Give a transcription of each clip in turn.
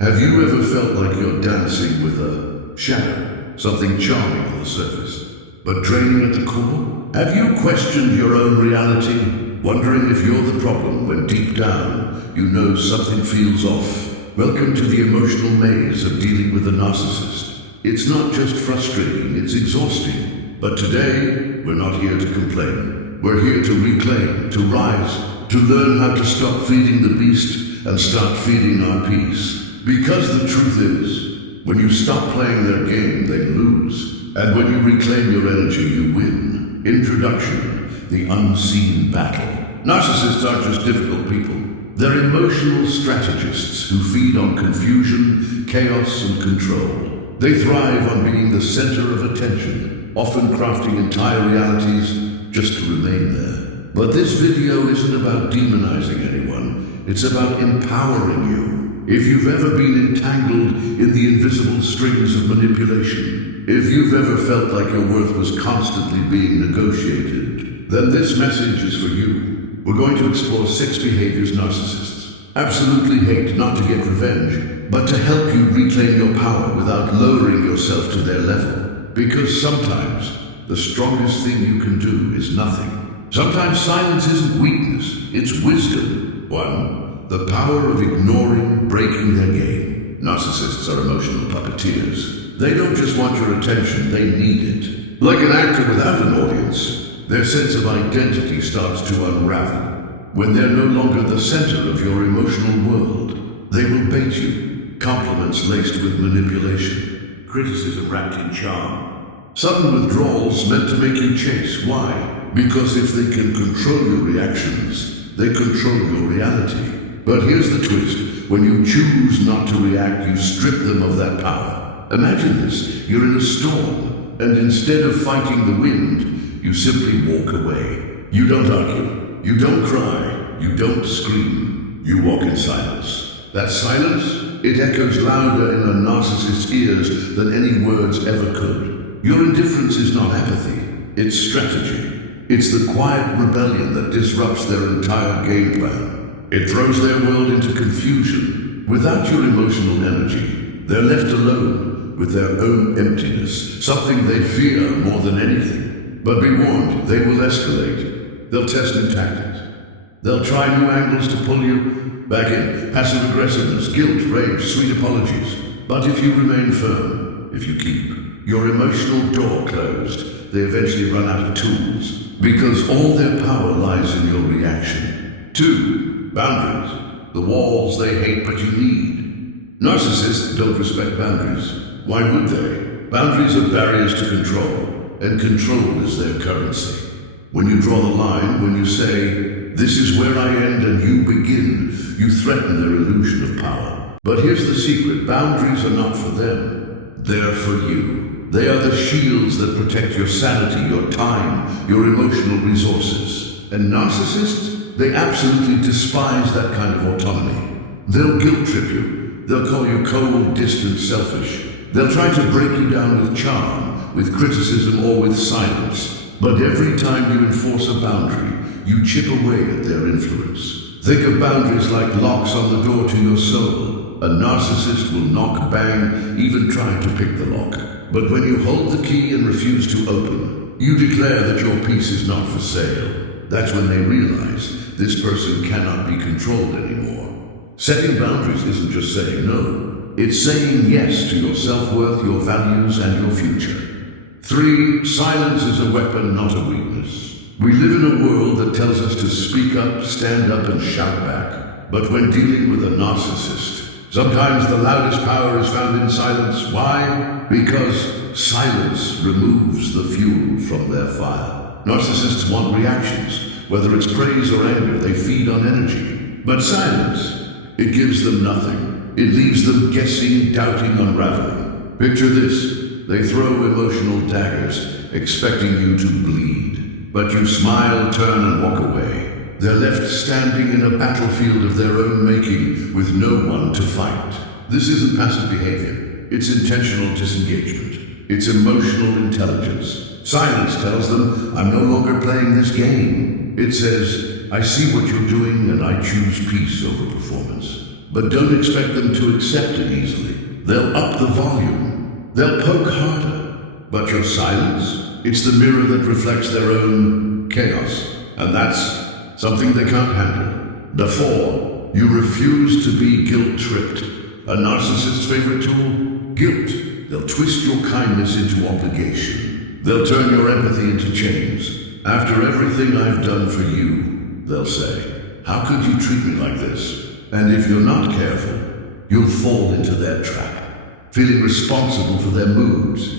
Have you ever felt like you're dancing with a shadow, something charming on the surface, but draining at the core? Have you questioned your own reality, wondering if you're the problem when deep down you know something feels off? Welcome to the emotional maze of dealing with a narcissist. It's not just frustrating, it's exhausting. But today, we're not here to complain. We're here to reclaim, to rise, to learn how to stop feeding the beast and start feeding our peace. Because the truth is, when you stop playing their game, they lose. And when you reclaim your energy, you win. Introduction: the unseen battle. Narcissists aren't just difficult people. They're emotional strategists who feed on confusion, chaos, and control. They thrive on being the center of attention, often crafting entire realities just to remain there. But this video isn't about demonizing anyone. It's about empowering you. If you've ever been entangled in the invisible strings of manipulation, if you've ever felt like your worth was constantly being negotiated, then this message is for you. We're going to explore 6 behaviors narcissists absolutely hate, not to get revenge, but to help you reclaim your power without lowering yourself to their level. Because sometimes the strongest thing you can do is nothing. Sometimes silence isn't weakness, it's wisdom. 1. The power of ignoring, breaking their game. Narcissists are emotional puppeteers. They don't just want your attention, they need it. Like an actor without an audience, their sense of identity starts to unravel. When they're no longer the center of your emotional world, they will bait you. Compliments laced with manipulation. Criticism wrapped in charm. Sudden withdrawals meant to make you chase. Why? Because if they can control your reactions, they control your reality. But here's the twist. When you choose not to react, you strip them of that power. Imagine this. You're in a storm, and instead of fighting the wind, you simply walk away. You don't argue. You don't cry. You don't scream. You walk in silence. That silence, it echoes louder in a narcissist's ears than any words ever could. Your indifference is not apathy. It's strategy. It's the quiet rebellion that disrupts their entire game plan. It throws their world into confusion. Without your emotional energy, they're left alone with their own emptiness, something they fear more than anything. But be warned, they will escalate. They'll test new tactics. They'll try new angles to pull you back in. Passive aggressiveness, guilt, rage, sweet apologies. But if you remain firm, if you keep your emotional door closed, they eventually run out of tools, because all their power lies in your reaction. 2. Boundaries. The walls they hate but you need. Narcissists don't respect boundaries. Why would they? Boundaries are barriers to control, and control is their currency. When you draw the line, when you say, "This is where I end and you begin," you threaten their illusion of power. But here's the secret. Boundaries are not for them. They're for you. They are the shields that protect your sanity, your time, your emotional resources. And narcissists? They absolutely despise that kind of autonomy. They'll guilt trip you. They'll call you cold, distant, selfish. They'll try to break you down with charm, with criticism, or with silence. But every time you enforce a boundary, you chip away at their influence. Think of boundaries like locks on the door to your soul. A narcissist will knock, bang, even try to pick the lock. But when you hold the key and refuse to open, you declare that your peace is not for sale. That's when they realize this person cannot be controlled anymore. Setting boundaries isn't just saying no. It's saying yes to your self-worth, your values, and your future. 3. Silence is a weapon, not a weakness. We live in a world that tells us to speak up, stand up, and shout back. But when dealing with a narcissist, sometimes the loudest power is found in silence. Why? Because silence removes the fuel from their fire. Narcissists want reactions. Whether it's praise or anger, they feed on energy. But silence, it gives them nothing. It leaves them guessing, doubting, unraveling. Picture this. They throw emotional daggers, expecting you to bleed. But you smile, turn, and walk away. They're left standing in a battlefield of their own making, with no one to fight. This isn't passive behavior. It's intentional disengagement. It's emotional intelligence. Silence tells them, "I'm no longer playing this game." It says, "I see what you're doing and I choose peace over performance." but don't expect them to accept it easily. They'll up the volume. They'll poke harder. But your silence, it's the mirror that reflects their own chaos. And that's something they can't handle. The 4, you refuse to be guilt-tripped. A narcissist's favorite tool? Guilt. They'll twist your kindness into obligation. They'll turn your empathy into chains. After everything I've done for you, they'll say, how could you treat me like this? And if you're not careful, you'll fall into their trap, feeling responsible for their moods,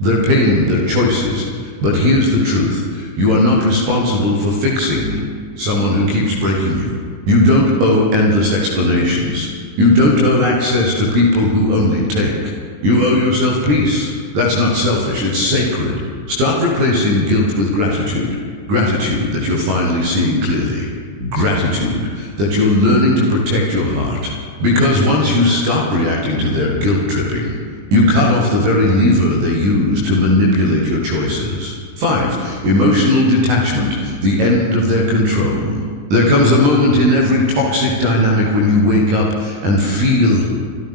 their pain, their choices. But here's the truth. You are not responsible for fixing someone who keeps breaking you. You don't owe endless explanations. You don't owe access to people who only take. You owe yourself peace. That's not selfish, it's sacred. Start replacing guilt with gratitude. Gratitude that you're finally seeing clearly. Gratitude that you're learning to protect your heart. Because once you stop reacting to their guilt tripping, you cut off the very lever they use to manipulate your choices. 5, emotional detachment, the end of their control. There comes a moment in every toxic dynamic when you wake up and feel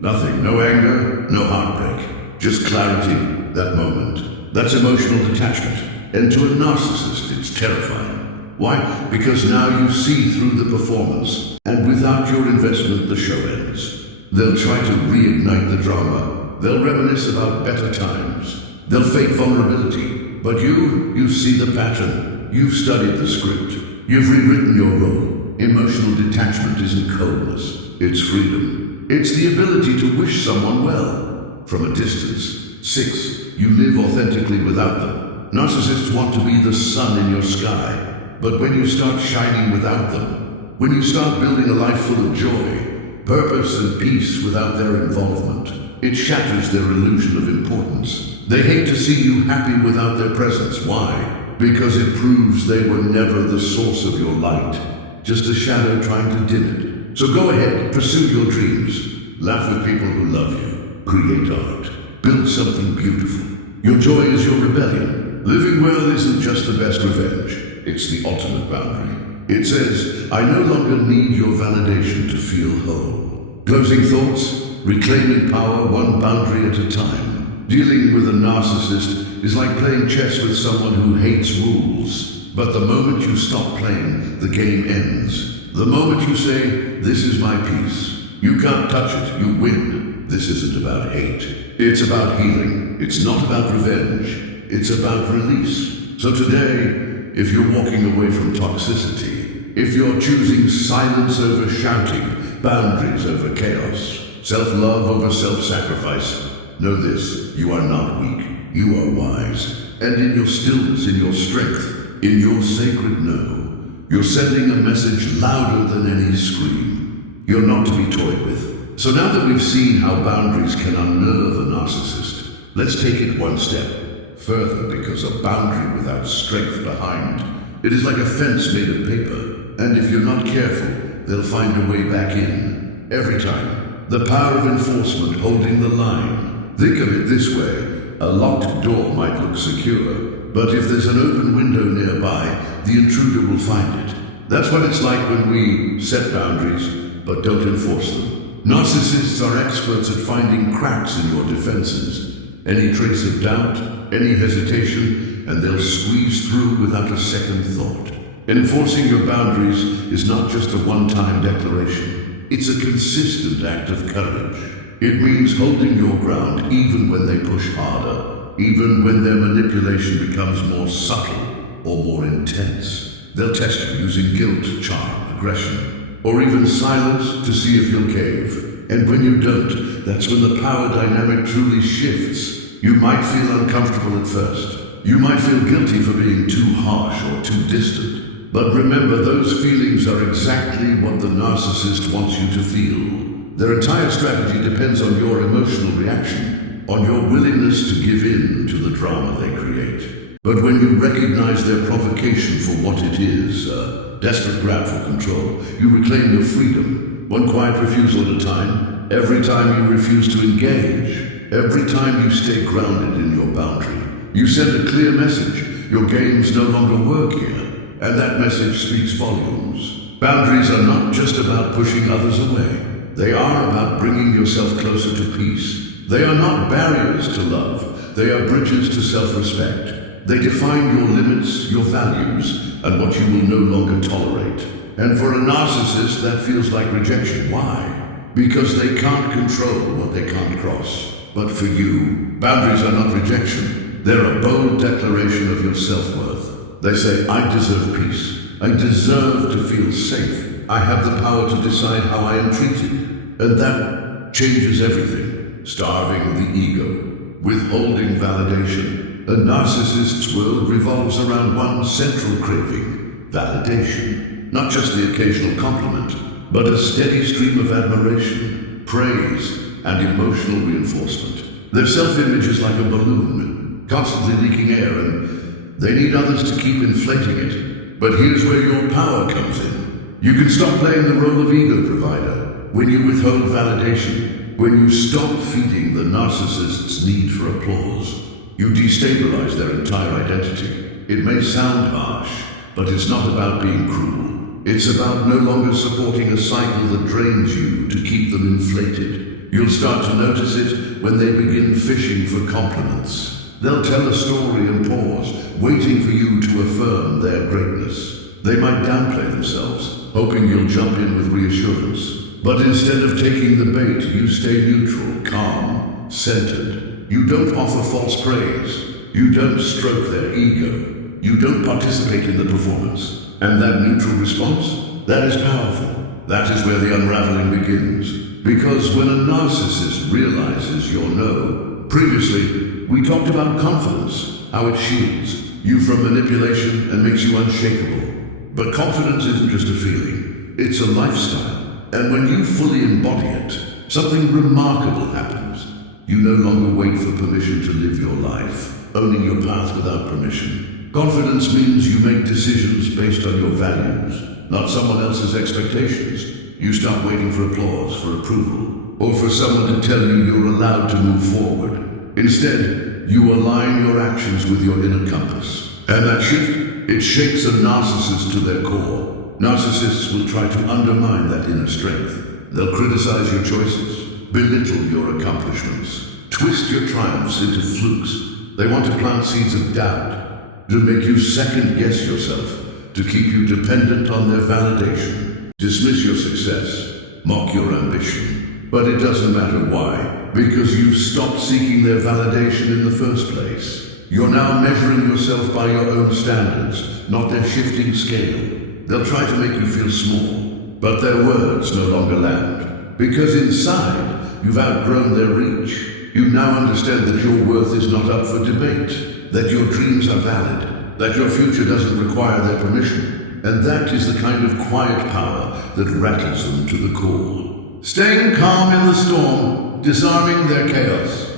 nothing. No anger, no heartbreak, just clarity, that moment. That's emotional detachment. And to a narcissist, it's terrifying. Why? Because now you see through the performance, and without your investment, the show ends. They'll try to reignite the drama. They'll reminisce about better times. They'll fake vulnerability. But you see the pattern. You've studied the script. You've rewritten your role. Emotional detachment isn't coldness. It's freedom. It's the ability to wish someone well from a distance. 6, you live authentically without them. Narcissists want to be the sun in your sky. But when you start shining without them, when you start building a life full of joy, purpose and peace without their involvement, it shatters their illusion of importance. They hate to see you happy without their presence. Why? Because it proves they were never the source of your light, just a shadow trying to dim it. So go ahead, pursue your dreams. Laugh with people who love you. Create art. Build something beautiful. Your joy is your rebellion. Living well isn't just the best revenge. It's the ultimate boundary. It says, I no longer need your validation to feel whole. Closing thoughts, reclaiming power one boundary at a time. Dealing with a narcissist is like playing chess with someone who hates rules. But the moment you stop playing, the game ends. The moment you say, this is my piece, you can't touch it, you win. This isn't about hate. It's about healing. It's not about revenge. It's about release. So today, if you're walking away from toxicity, if you're choosing silence over shouting, boundaries over chaos, self-love over self-sacrifice, know this, you are not weak, you are wise. And in your stillness, in your strength, in your sacred no, you're sending a message louder than any scream. You're not to be toyed with. So now that we've seen how boundaries can unnerve a narcissist, let's take it one step further, because a boundary without strength behind, it is like a fence made of paper. And if you're not careful, they'll find a way back in. Every time. The power of enforcement holding the line. Think of it this way. A locked door might look secure, but if there's an open window nearby, the intruder will find it. That's what it's like when we set boundaries, but don't enforce them. Narcissists are experts at finding cracks in your defenses. Any trace of doubt, any hesitation, and they'll squeeze through without a second thought. Enforcing your boundaries is not just a one-time declaration. It's a consistent act of courage. It means holding your ground even when they push harder, even when their manipulation becomes more subtle or more intense. They'll test you using guilt, charm, aggression, or even silence to see if you'll cave. And when you don't, that's when the power dynamic truly shifts. You might feel uncomfortable at first. You might feel guilty for being too harsh or too distant. But remember, those feelings are exactly what the narcissist wants you to feel. Their entire strategy depends on your emotional reaction, on your willingness to give in to the drama they create. But when you recognize their provocation for what it is, a desperate grab for control, you reclaim your freedom, one quiet refusal at a time. Every time you refuse to engage, every time you stay grounded in your boundary, you send a clear message. Your games no longer work here, and that message speaks volumes. Boundaries are not just about pushing others away. They are about bringing yourself closer to peace. They are not barriers to love. They are bridges to self-respect. They define your limits, your values, and what you will no longer tolerate. And for a narcissist, that feels like rejection. Why? Because they can't control what they can't cross. But for you, boundaries are not rejection. They're a bold declaration of your self-worth. They say, I deserve peace. I deserve to feel safe. I have the power to decide how I am treated. And that changes everything. Starving the ego, withholding validation. A narcissist's world revolves around one central craving: validation. Not just the occasional compliment, but a steady stream of admiration, praise, and emotional reinforcement. Their self-image is like a balloon, constantly leaking air, and they need others to keep inflating it. But here's where your power comes in. You can stop playing the role of ego provider when you withhold validation, when you stop feeding the narcissist's need for applause. You destabilize their entire identity. It may sound harsh, but it's not about being cruel. It's about no longer supporting a cycle that drains you to keep them inflated. You'll start to notice it when they begin fishing for compliments. They'll tell a story and pause, waiting for you to affirm their greatness. They might downplay themselves, hoping you'll jump in with reassurance. But instead of taking the bait, you stay neutral, calm, centered. You don't offer false praise. You don't stroke their ego. You don't participate in the performance. And that neutral response, that is powerful. That is where the unraveling begins. Because when a narcissist realizes your no, previously we talked about confidence, how it shields you from manipulation and makes you unshakable. But confidence isn't just a feeling, it's a lifestyle. And when you fully embody it, something remarkable happens. You no longer wait for permission to live your life, owning your path without permission. Confidence means you make decisions based on your values, not someone else's expectations. You stop waiting for applause, for approval, or for someone to tell you you're allowed to move forward. Instead, you align your actions with your inner compass. And that shift, it shakes a narcissist to their core. Narcissists will try to undermine that inner strength. They'll criticize your choices, belittle your accomplishments, twist your triumphs into flukes. They want to plant seeds of doubt, to make you second-guess yourself, to keep you dependent on their validation, dismiss your success, mock your ambition. But it doesn't matter why, because you've stopped seeking their validation in the first place. You're now measuring yourself by your own standards, not their shifting scale. They'll try to make you feel small, but their words no longer land. Because inside, you've outgrown their reach. You now understand that your worth is not up for debate, that your dreams are valid, that your future doesn't require their permission. And that is the kind of quiet power that rattles them to the core. Staying calm in the storm, disarming their chaos.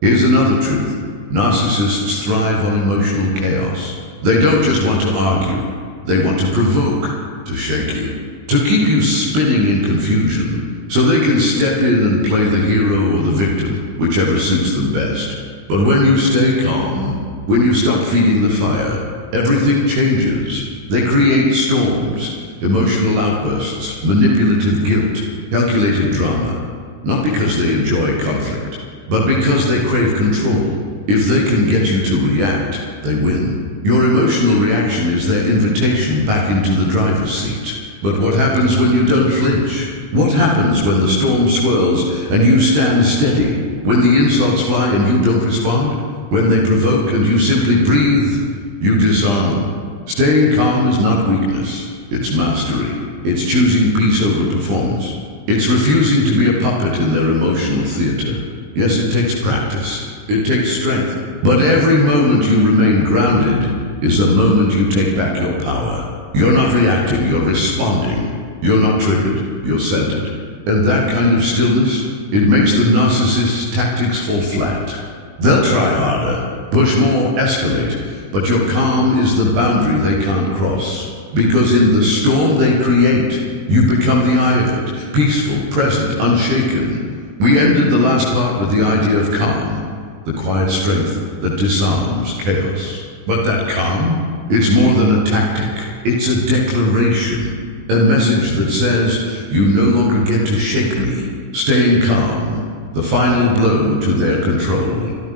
Here's another truth. Narcissists thrive on emotional chaos. They don't just want to argue. They want to provoke, to shake you, to keep you spinning in confusion, so they can step in and play the hero or the victim, whichever suits them best. But when you stay calm, when you stop feeding the fire, everything changes. They create storms, emotional outbursts, manipulative guilt, calculated drama. Not because they enjoy conflict, but because they crave control. If they can get you to react, they win. Your emotional reaction is their invitation back into the driver's seat. But what happens when you don't flinch? What happens when the storm swirls and you stand steady? When the insults fly and you don't respond? When they provoke and you simply breathe? You disarm them. Staying calm is not weakness. It's mastery. It's choosing peace over performance. It's refusing to be a puppet in their emotional theater. Yes, it takes practice. It takes strength. But every moment you remain grounded is a moment you take back your power. You're not reacting, you're responding. You're not triggered, you're centered. And that kind of stillness, it makes the narcissist's tactics fall flat. They'll try harder, push more, escalate, but your calm is the boundary they can't cross. Because in the storm they create, you become the eye of it, peaceful, present, unshaken. We ended the last part with the idea of calm, the quiet strength that disarms chaos. But that calm, it's more than a tactic, it's a declaration, a message that says, you no longer get to shake me. Staying calm, the final blow to their control.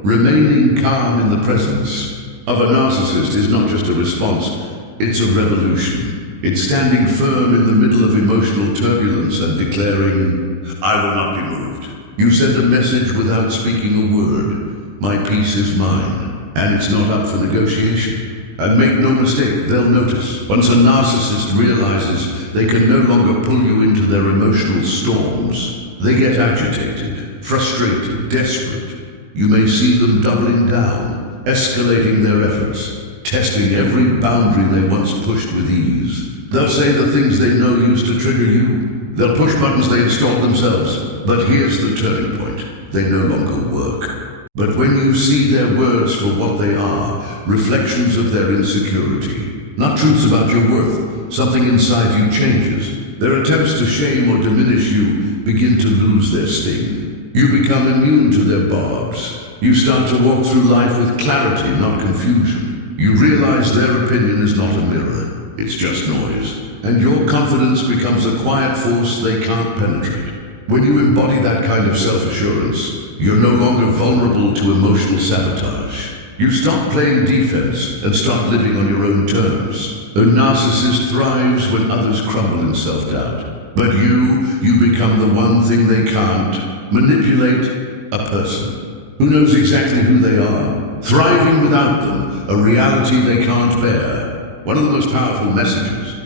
Remaining calm in the presence of a narcissist is not just a response, it's a revolution. It's standing firm in the middle of emotional turbulence and declaring, I will not be moved. You send a message without speaking a word. My peace is mine, and it's not up for negotiation. And make no mistake, they'll notice. Once a narcissist realizes they can no longer pull you into their emotional storms, they get agitated, frustrated, desperate. You may see them doubling down, escalating their efforts, testing every boundary they once pushed with ease. They'll say the things they know used to trigger you. They'll push buttons they installed themselves. But here's the turning point. They no longer work. But when you see their words for what they are, reflections of their insecurity, not truths about your worth, something inside you changes. Their attempts to shame or diminish you begin to lose their sting. You become immune to their barbs. You start to walk through life with clarity, not confusion. You realize their opinion is not a mirror. It's just noise. And your confidence becomes a quiet force they can't penetrate. When you embody that kind of self-assurance, you're no longer vulnerable to emotional sabotage. You stop playing defense and start living on your own terms. A narcissist thrives when others crumble in self-doubt. But you become the one thing they can't: manipulate a person who knows exactly who they are, thriving without them, a reality they can't bear. One of the most powerful messages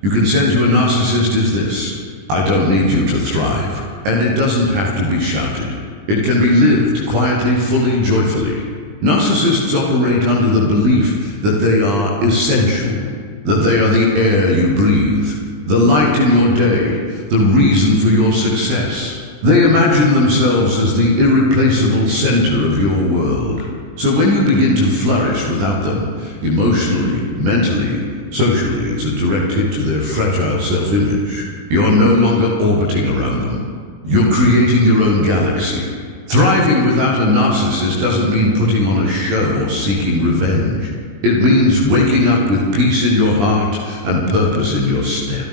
you can send to a narcissist is this: I don't need you to thrive. And it doesn't have to be shouted. It can be lived quietly, fully, joyfully. Narcissists operate under the belief that they are essential, that they are the air you breathe, the light in your day, the reason for your success. They imagine themselves as the irreplaceable center of your world. So when you begin to flourish without them, emotionally, mentally, socially, it's a direct hit to their fragile self-image. You're no longer orbiting around them. You're creating your own galaxy. Thriving without a narcissist doesn't mean putting on a show or seeking revenge. It means waking up with peace in your heart and purpose in your step.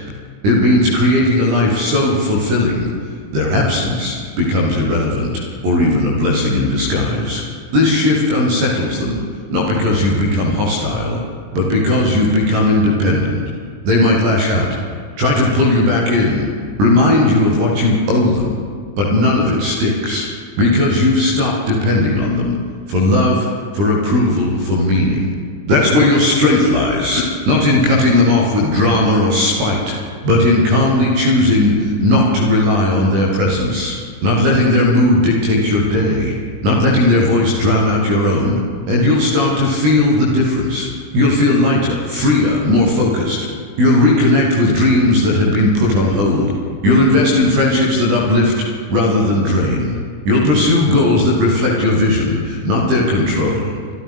It means creating a life so fulfilling, their absence becomes irrelevant or even a blessing in disguise. This shift unsettles them, not because you've become hostile, but because you've become independent. They might lash out, try to pull you back in, remind you of what you owe them, but none of it sticks, because you've stopped depending on them for love, for approval, for meaning. That's where your strength lies, not in cutting them off with drama or spite, but in calmly choosing not to rely on their presence, not letting their mood dictate your day, not letting their voice drown out your own, and you'll start to feel the difference. You'll feel lighter, freer, more focused. You'll reconnect with dreams that had been put on hold. You'll invest in friendships that uplift rather than drain. You'll pursue goals that reflect your vision, not their control.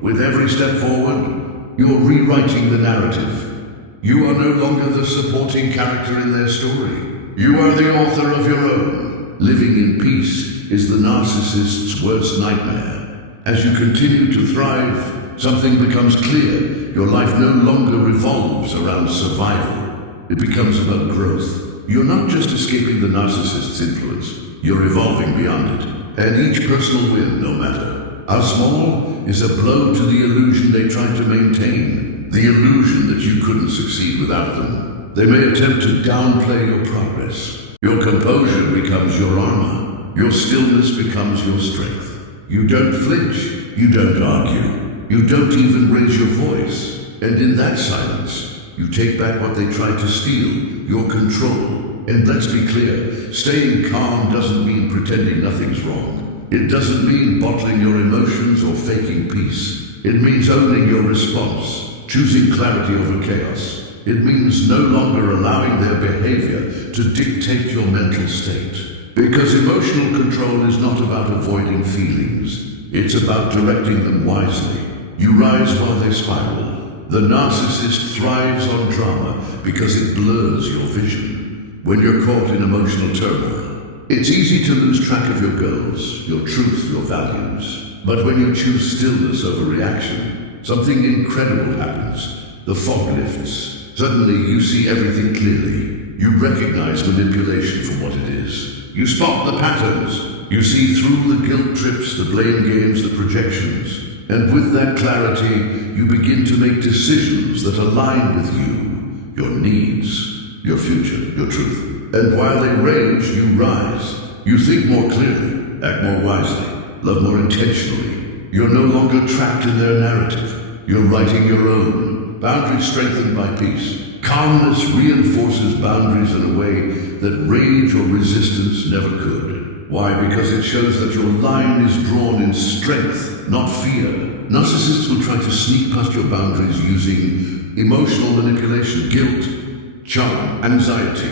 With every step forward, you're rewriting the narrative. You are no longer the supporting character in their story. You are the author of your own. Living in peace is the narcissist's worst nightmare. As you continue to thrive, something becomes clear. Your life no longer revolves around survival. It becomes about growth. You're not just escaping the narcissist's influence, you're evolving beyond it. And each personal win, no matter how small, is a blow to the illusion they tried to maintain. The illusion that you couldn't succeed without them. They may attempt to downplay your progress. Your composure becomes your armor. Your stillness becomes your strength. You don't flinch. You don't argue. You don't even raise your voice. And in that silence, you take back what they tried to steal, your control. And let's be clear, staying calm doesn't mean pretending nothing's wrong. It doesn't mean bottling your emotions or faking peace. It means owning your response, choosing clarity over chaos. It means no longer allowing their behavior to dictate your mental state. Because emotional control is not about avoiding feelings. It's about directing them wisely. You rise while they spiral. The narcissist thrives on drama because it blurs your vision. When you're caught in emotional turmoil, it's easy to lose track of your goals, your truth, your values. But when you choose stillness over reaction, something incredible happens. The fog lifts. Suddenly you see everything clearly. You recognize manipulation for what it is. You spot the patterns. You see through the guilt trips, the blame games, the projections. And with that clarity, you begin to make decisions that align with you, your needs, your future, your truth. And while they rage, you rise. You think more clearly, act more wisely, love more intentionally. You're no longer trapped in their narrative. You're writing your own. Boundaries strengthened by peace. Calmness reinforces boundaries in a way that rage or resistance never could. Why? Because it shows that your line is drawn in strength, not fear. Narcissists will try to sneak past your boundaries using emotional manipulation, guilt, charm, anxiety.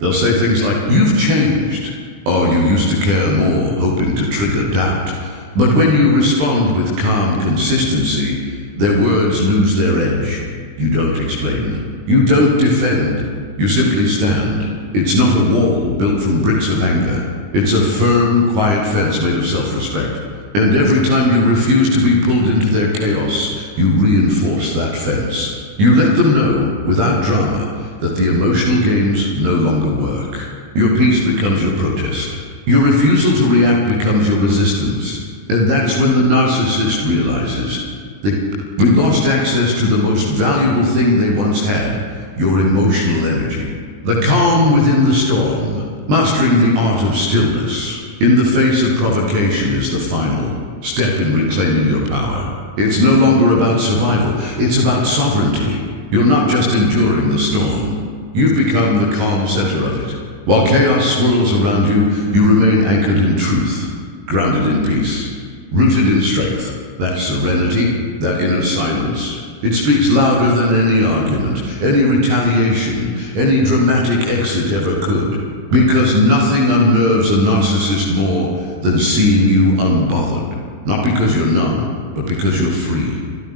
They'll say things like, "You've changed," or "You used to care more," hoping to trigger doubt. But when you respond with calm consistency, their words lose their edge. You don't explain. You don't defend. You simply stand. It's not a wall built from bricks of anger. It's a firm, quiet fence made of self-respect. And every time you refuse to be pulled into their chaos, you reinforce that fence. You let them know, without drama, that the emotional games no longer work. Your peace becomes your protest. Your refusal to react becomes your resistance. And that's when the narcissist realizes that we lost access to the most valuable thing they once had, your emotional energy. The calm within the storm. Mastering the art of stillness in the face of provocation is the final step in reclaiming your power. It's no longer about survival, it's about sovereignty. You're not just enduring the storm. You've become the calm center of it. While chaos swirls around you, you remain anchored in truth, grounded in peace, rooted in strength. That serenity, that inner silence, it speaks louder than any argument, any retaliation, any dramatic exit ever could. Because nothing unnerves a narcissist more than seeing you unbothered. Not because you're numb, but because you're free.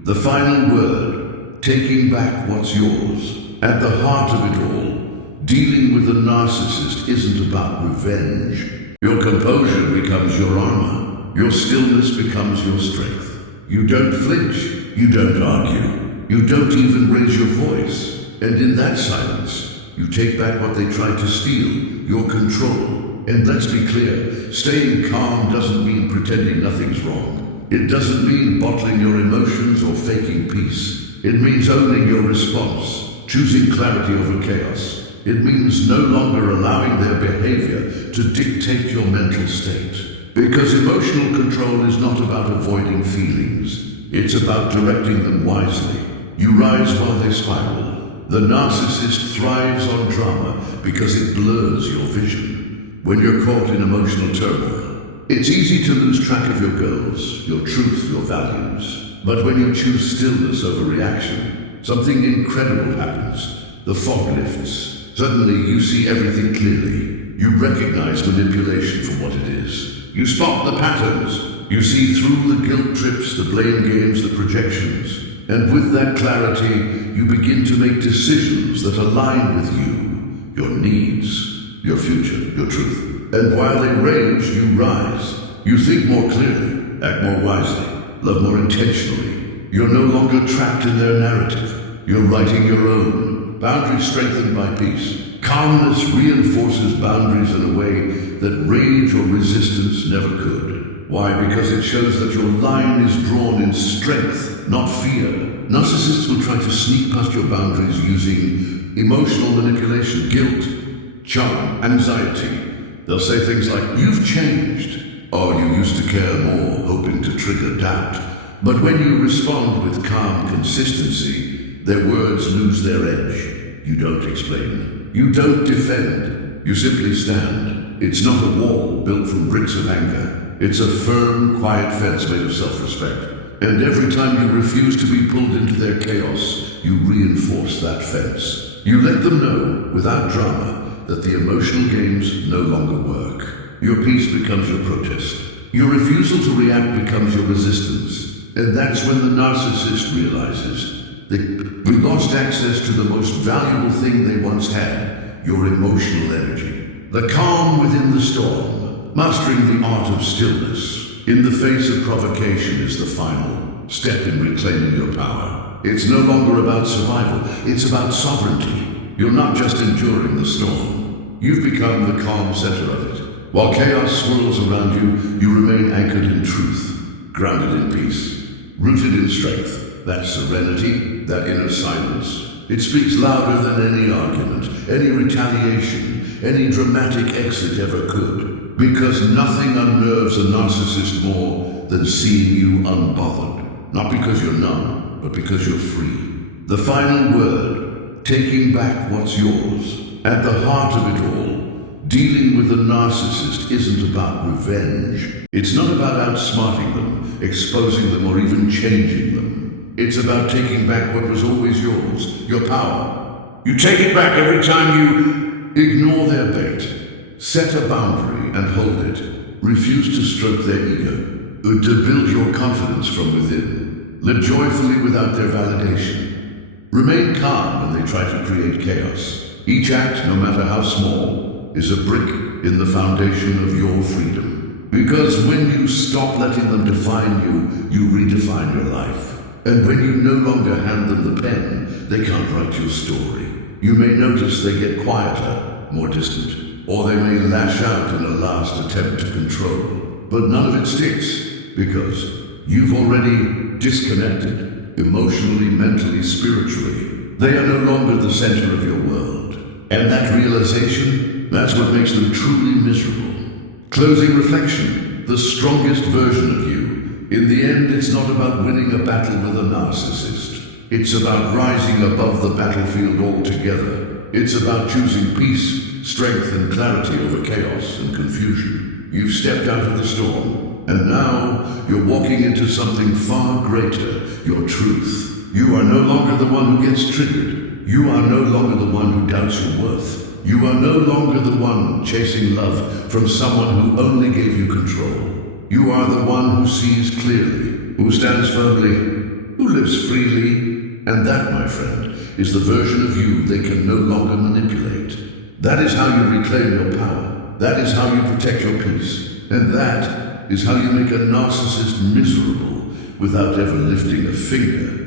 The final word, taking back what's yours. At the heart of it all, dealing with a narcissist isn't about revenge. Your composure becomes your armor. Your stillness becomes your strength. You don't flinch. You don't argue. You don't even raise your voice. And in that silence, you take back what they tried to steal, your control. And let's be clear, staying calm doesn't mean pretending nothing's wrong. It doesn't mean bottling your emotions or faking peace. It means owning your response, choosing clarity over chaos. It means no longer allowing their behavior to dictate your mental state. Because emotional control is not about avoiding feelings. It's about directing them wisely. You rise while they spiral. The narcissist thrives on drama because it blurs your vision. When you're caught in emotional turmoil, it's easy to lose track of your goals, your truth, your values. But when you choose stillness over reaction, something incredible happens. The fog lifts. Suddenly you see everything clearly. You recognize manipulation for what it is. You spot the patterns. You see through the guilt trips, the blame games, the projections. And with that clarity, you begin to make decisions that align with you, your needs, your future, your truth. And while they rage, you rise. You think more clearly, act more wisely, love more intentionally. You're no longer trapped in their narrative. You're writing your own. Boundaries strengthened by peace. Calmness reinforces boundaries in a way that rage or resistance never could. Why? Because it shows that your line is drawn in strength, not fear. Narcissists will try to sneak past your boundaries using emotional manipulation, guilt, charm, anxiety. They'll say things like, "You've changed," or "You used to care more," hoping to trigger doubt. But when you respond with calm consistency, their words lose their edge. You don't explain. You don't defend. You simply stand. It's not a wall built from bricks of anger. It's a firm, quiet fence made of self-respect. And every time you refuse to be pulled into their chaos, you reinforce that fence. You let them know, without drama, that the emotional games no longer work. Your peace becomes your protest. Your refusal to react becomes your resistance. And that's when the narcissist realizes that we lost access to the most valuable thing they once had, your emotional energy. The calm within the storm. Mastering the art of stillness in the face of provocation is the final step in reclaiming your power. It's no longer about survival, it's about sovereignty. you're not just enduring the storm. You've become the calm center of it. While chaos swirls around you, you remain anchored in truth, grounded in peace, rooted in strength. That serenity, that inner silence, it speaks louder than any argument, any retaliation, any dramatic exit ever could. Because nothing unnerves a narcissist more than seeing you unbothered. Not because you're numb, but because you're free. The final word, taking back what's yours. At the heart of it all, dealing with a narcissist isn't about revenge. It's not about outsmarting them, exposing them, or even changing them. It's about taking back what was always yours, your power. You take it back every time you ignore their bait, set a boundary and hold it. Refuse to stroke their ego, to build your confidence from within. Live joyfully without their validation. Remain calm when they try to create chaos. Each act, no matter how small, is a brick in the foundation of your freedom. Because when you stop letting them define you, you redefine your life. And when you no longer hand them the pen, they can't write your story. You may notice they get quieter, more distant, or they may lash out in a last attempt to control. But none of it sticks, because you've already disconnected, emotionally, mentally, spiritually. They are no longer the center of your world. And that realization, that's what makes them truly miserable. Closing reflection, the strongest version of you. In the end, it's not about winning a battle with a narcissist. It's about rising above the battlefield altogether. It's about choosing peace, strength, and clarity over chaos and confusion. You've stepped out of the storm, and now you're walking into something far greater, your truth. You are no longer the one who gets triggered. You are no longer the one who doubts your worth. You are no longer the one chasing love from someone who only gave you control. You are the one who sees clearly, who stands firmly, who lives freely. And that, my friend, is the version of you they can no longer manipulate. That is how you reclaim your power. That is how you protect your peace. And that is how you make a narcissist miserable without ever lifting a finger.